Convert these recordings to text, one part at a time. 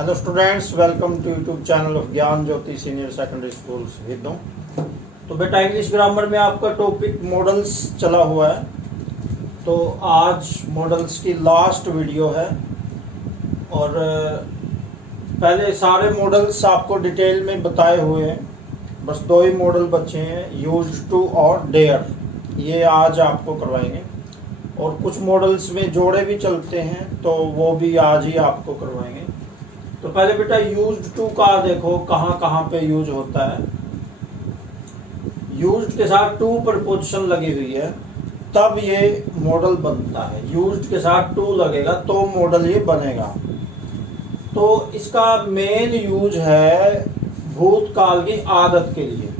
Hello students, welcome to YouTube channel of Gyan Jyoti senior secondary school विदों। तो बेटा English grammar में आपका टॉपिक मॉडल्स चला हुआ है। तो आज मॉडल्स की लास्ट वीडियो है और पहले सारे मॉडल्स आपको डिटेल में बताए हुए हैं। बस दो ही मॉडल बचे हैं, यूज्ड टू और डेयर। ये आज आपको करवाएंगे और कुछ मॉडल्स में जोड़े भी चलते हैं तो वो भी आज ही आपको करवाएंगे। तो पहले बेटा यूज्ड टू का देखो कहाँ कहाँ पे यूज होता है। यूज्ड के साथ टू प्रपोजिशन लगी हुई है तब ये मॉडल बनता है। यूज्ड के साथ टू लगेगा तो मॉडल ये बनेगा। तो इसका मेन यूज है भूतकाल की आदत के लिए।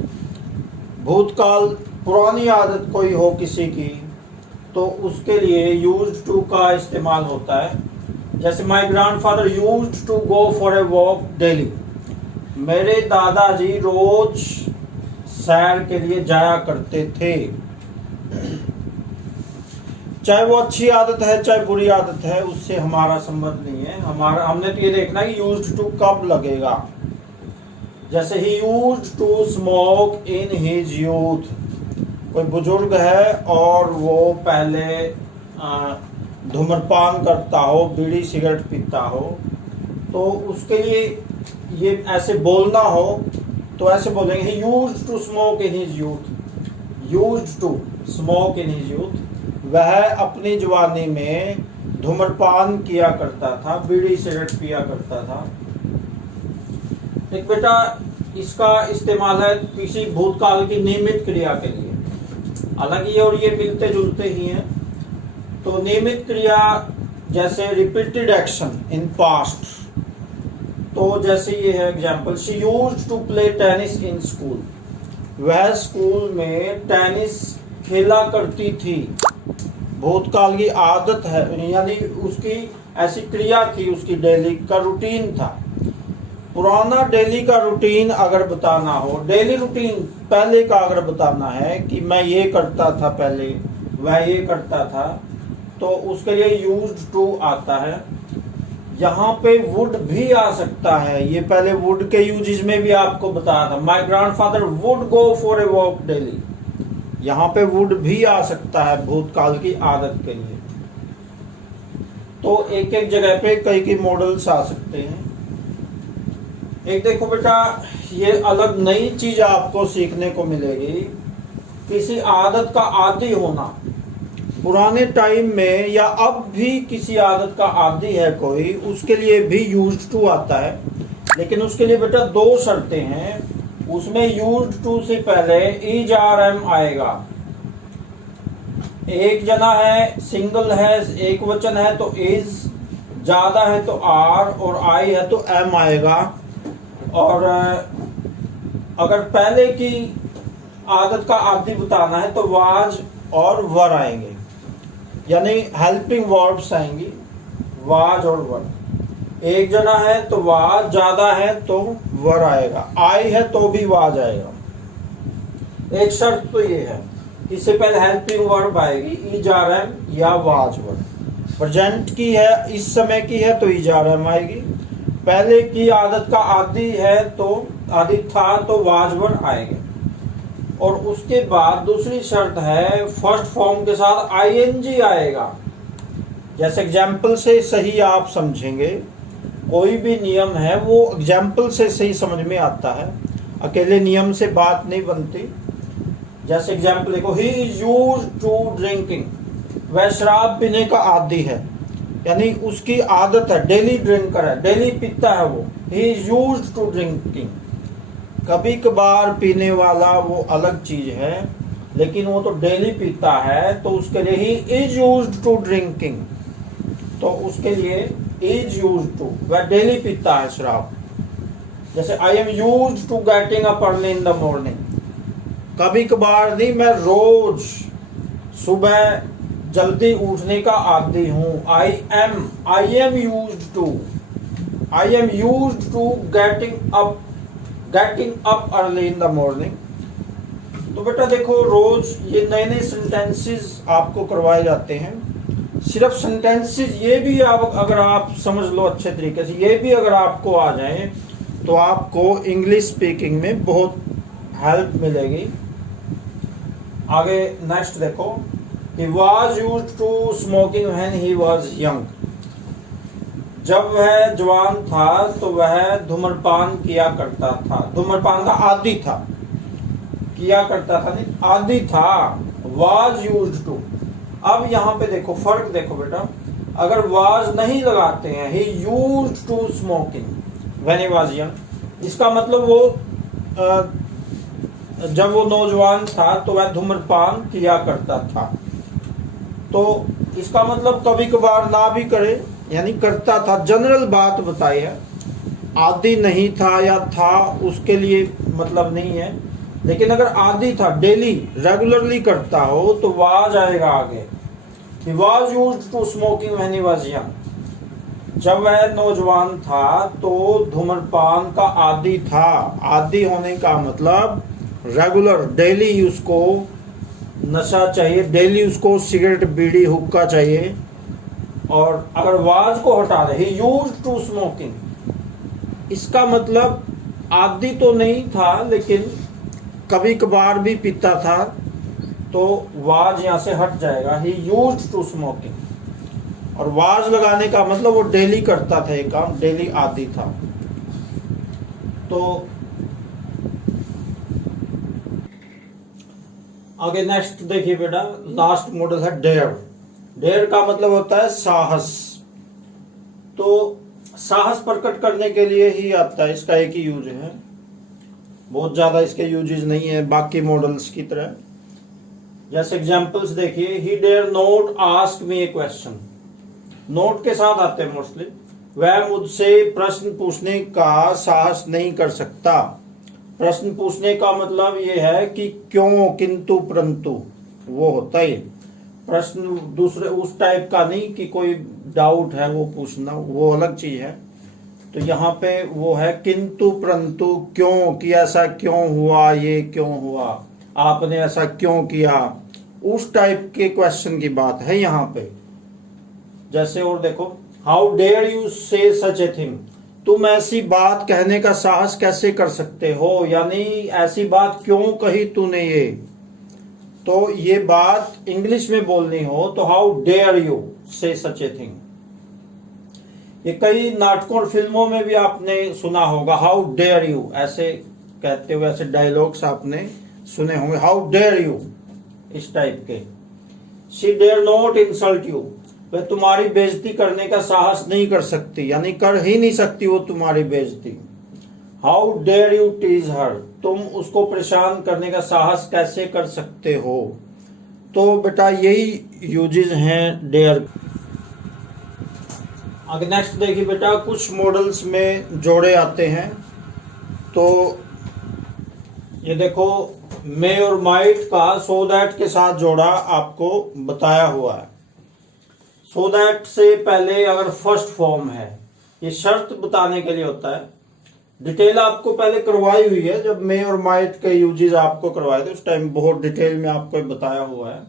भूतकाल पुरानी आदत कोई हो किसी की तो उसके लिए यूज्ड टू का इस्तेमाल होता है। जैसे my grandfather used to go for a walk daily. मेरे दादाजी रोज सैर के लिए जाया करते थे। चाहे वो अच्छी आदत है चाहे बुरी आदत है, उससे हमारा संबंध नहीं है। हमने तो ये देखना है कि यूज्ड टू कब लगेगा। जैसे he used to smoke in his youth. कोई बुजुर्ग है और वो पहले धूम्रपान करता हो, बीड़ी सिगरेट पीता हो, तो उसके लिए ये ऐसे बोलना हो तो ऐसे बोलेंगे used to smoke in his youth. Used to smoke in his youth. वह अपनी जवानी में धूम्रपान किया करता था, बीड़ी सिगरेट पिया करता था। एक बेटा इसका इस्तेमाल है किसी भूतकाल की नियमित क्रिया के लिए। हालांकि ये और ये मिलते जुलते ही हैं। तो नियमित क्रिया जैसे रिपीटेड एक्शन इन पास्ट। तो जैसे ये है example, she used to play tennis in school. वह स्कूल में टेनिस खेला करती थी। भूतकाल की आदत है, यानी उसकी ऐसी क्रिया थी, उसकी डेली का रूटीन था। पुराना डेली का रूटीन अगर बताना हो, डेली रूटीन पहले का अगर बताना है कि मैं ये करता था पहले, वह ये करता था, तो उसके लिए यूज्ड टू आता है। यहाँ पे वुड भी आ सकता है। ये पहले वुड के यूजेस में भी आपको बताया था। My grandfather would go for a walk daily. यहाँ पे वुड भी आ सकता है भूतकाल की आदत के लिए। तो एक एक जगह पे कई कई मॉडल्स आ सकते हैं। एक देखो बेटा, ये अलग नई चीज आपको सीखने को मिलेगी। किसी आदत का आदी होना। पुराने टाइम में या अब भी किसी आदत का आदी है कोई, उसके लिए भी यूज्ड टू आता है। लेकिन उसके लिए बेटा दो शर्तें हैं। उसमें यूज्ड टू से पहले इज आर एम आएगा। एक जना है, सिंगल है, एक वचन है तो इज, ज्यादा है तो आर और आई है तो एम आएगा। और अगर पहले की आदत का आदि बताना है तो वाज और वर आएंगे, यानी हेल्पिंग वर्ब्स आएंगी, वाज और वर। एक जना है तो वाज, ज्यादा है तो वर आएगा, आई है तो भी वाज आएगा। एक शर्त तो ये है, इससे पहले हेल्पिंग वर्ब आएगी, इज आर एम या वाज वर। प्रेजेंट की है, इस समय की है तो इज आर एम आएगी। पहले की आदत का आदि है तो आदि था तो वाज वर आएंगे। और उसके बाद दूसरी शर्त है, फर्स्ट फॉर्म के साथ आईएनजी आएगा। जैसे एग्जाम्पल से सही आप समझेंगे। कोई भी नियम है वो एग्जाम्पल से सही समझ में आता है, अकेले नियम से बात नहीं बनती। जैसे एग्जाम्पल देखो, he is used to drinking. वह शराब पीने का आदी है, यानी उसकी आदत है, डेली ड्रिंकर है, डेली पीता है वो। He is used to drinking. कभी कभार पीने वाला वो अलग चीज है, लेकिन वो तो डेली पीता है तो उसके लिए he is used to drinking. तो उसके लिए इज यूज्ड टू, वह डेली पीता है शराब। जैसे I am used to getting up early in the morning. कभी कभार नहीं, मैं रोज सुबह जल्दी उठने का आदी हूं। I am used to getting up early in the morning. तो बेटा देखो, रोज ये नए नए सेंटेंसेस आपको करवाए जाते हैं। सिर्फ सेंटेंसेस ये भी आप अगर आप समझ लो अच्छे तरीके से, ये भी अगर आपको आ जाए तो आपको इंग्लिश स्पीकिंग में बहुत हेल्प मिलेगी। आगे नेक्स्ट देखो, he was used to smoking when he was young. जब वह जवान था तो वह धूम्रपान किया करता था। धूम्रपान का आदी था, किया करता था नहीं, आदी था। Was used to. अब यहाँ पे देखो फर्क देखो बेटा, अगर वाज नहीं लगाते हैं, he used to smoking when he was young, इसका मतलब वो जब वो नौजवान था तो वह धूम्रपान किया करता था। तो इसका मतलब कभी कभार ना भी करे, यानी करता था, जनरल बात बताई है। आदी नहीं था या था उसके लिए मतलब नहीं है, लेकिन अगर आदी था, डेली रेगुलरली करता हो तो वाज आएगा आगे। He was used to smoking when he was young. जब वह नौजवान था तो धूम्रपान का आदी था। आदी होने का मतलब रेगुलर, डेली उसको नशा चाहिए, डेली उसको सिगरेट बीड़ी हुक्का चाहिए। और अगर वाज को हटा दे, he used to smoking, इसका मतलब आदी तो नहीं था लेकिन कभी कभार भी पीता था, तो वाज यहां से हट जाएगा, ही यूज्ड टू स्मोकिंग। और वाज लगाने का मतलब वो डेली करता था ये काम, डेली आदी था। तो आगे नेक्स्ट देखिए बेटा, लास्ट मॉडल है डेयर। डेयर का मतलब होता है साहस। तो साहस प्रकट करने के लिए ही आता है, इसका एक ही यूज है, बहुत ज्यादा इसके यूजेस नहीं है बाकी मॉडल्स की तरह। जैसे एग्जांपल्स देखिए, he dare not ask me a question, not के साथ आते हैं मोस्टली। वह मुझसे प्रश्न पूछने का साहस नहीं कर सकता। प्रश्न पूछने का मतलब ये है कि क्यों, किंतु, परंतु, वो होता है प्रश्न, दूसरे उस टाइप का नहीं कि कोई डाउट है वो पूछना, वो अलग चीज है। तो यहाँ पे वो है किंतु परंतु, क्यों, कि ऐसा क्यों हुआ, ये क्यों हुआ, आपने ऐसा क्यों किया, उस टाइप के क्वेश्चन की बात है यहाँ पे। जैसे और देखो, हाउ डेयर यू से सच ए थिंग, तुम ऐसी बात कहने का साहस कैसे कर सकते हो, यानी ऐसी बात क्यों कही तूने ये। तो ये बात इंग्लिश में बोलनी हो तो हाउ डेयर यू से सच ए थिंग। ये कई नाटकों और फिल्मों में भी आपने सुना होगा, हाउ डेयर यू ऐसे कहते हुए, ऐसे डायलॉग्स आपने सुने होंगे, हाउ डेयर यू, इस टाइप के। She dare not insult you, वह तुम्हारी बेइज्जती करने का साहस नहीं कर सकती, यानी कर ही नहीं सकती वो तुम्हारी बेइज्जती। हाउ डेयर यू टीज हर, तुम उसको परेशान करने का साहस कैसे कर सकते हो। तो बेटा यही यूजेस हैं डेयर। आगे नेक्स्ट देखिए बेटा, कुछ मॉडल्स में जोड़े आते हैं। तो ये देखो, मे और माइट का सो दैट के साथ जोड़ा आपको बताया हुआ है। सो दैट से पहले अगर फर्स्ट फॉर्म है, ये शर्त बताने के लिए होता है। डिटेल आपको पहले करवाई हुई है, जब मे और माइट के यूजेस आपको करवाए थे उस टाइम बहुत डिटेल में आपको बताया हुआ है,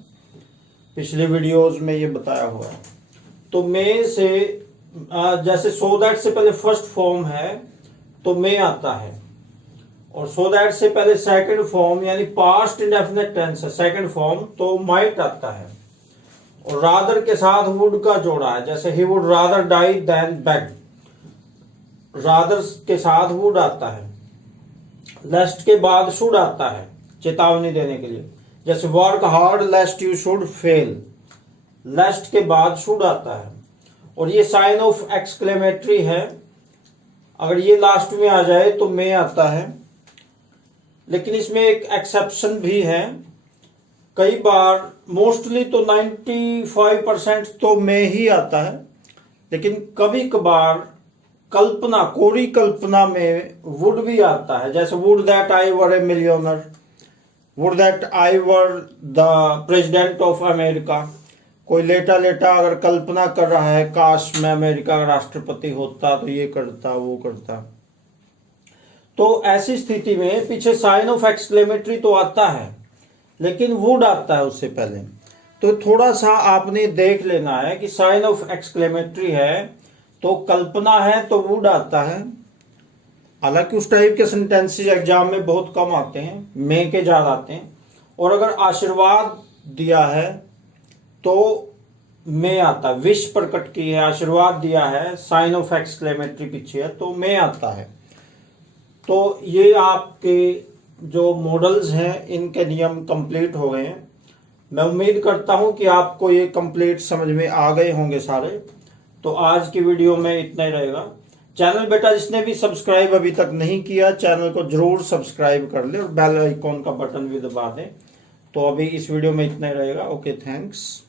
पिछले वीडियोस में ये बताया हुआ है। तो मे से जैसे सो दैट से पहले फर्स्ट फॉर्म है तो मे आता है, और सो दैट से पहले सेकंड फॉर्म यानी पास्ट इंडेफिनिट टेंस है, सेकंड फॉर्म, तो माइट आता है। और रादर के साथ वुड का जोड़ा है, जैसे he would rather die than beg, rather के साथ वुड आता है। लेस्ट के बाद शुड आता है, चेतावनी देने के लिए, जैसे work hard lest you should fail, lest के बाद शुड आता है। और ये साइन ऑफ एक्सक्लेमेटरी है, अगर ये लास्ट में आ जाए तो मे आता है। लेकिन इसमें एक एक्सेप्शन भी है, कई बार मोस्टली तो 95% तो मे ही आता है, लेकिन कभी कभार कल्पना, कोरी कल्पना में वुड भी आता है, जैसे would that I were A millionaire, would that I were the president of America. कोई लेटा लेटा अगर कल्पना कर रहा है, काश मैं अमेरिका का राष्ट्रपति होता तो ये करता वो करता। तो ऐसी स्थिति में पीछे साइन ऑफ एक्सक्लेमेटरी तो आता है, लेकिन वुड आता है उससे पहले। तो थोड़ा सा आपने देख लेना है कि साइन ऑफ एक्सक्लेमेटरी है तो कल्पना है तो वुड आता है। हालांकि उस टाइप के सेंटेंसेस एग्जाम में बहुत कम आते हैं, मे के ज्यादा आते हैं। और अगर आशीर्वाद दिया है तो मे आता है, विश प्रकट की है, आशीर्वाद दिया है, साइन ऑफ एक्सक्लेमेटरी पीछे है तो मे आता है। तो ये आपके जो मॉडल्स हैं इनके नियम कंप्लीट हो गए हैं। मैं उम्मीद करता हूं कि आपको ये कंप्लीट समझ में आ गए होंगे सारे। तो आज की वीडियो में इतना ही रहेगा। चैनल बेटा जिसने भी सब्सक्राइब अभी तक नहीं किया चैनल को जरूर सब्सक्राइब कर ले और बेल आइकॉन का बटन भी दबा दें। तो अभी इस वीडियो में इतना ही रहेगा। Okay, thanks.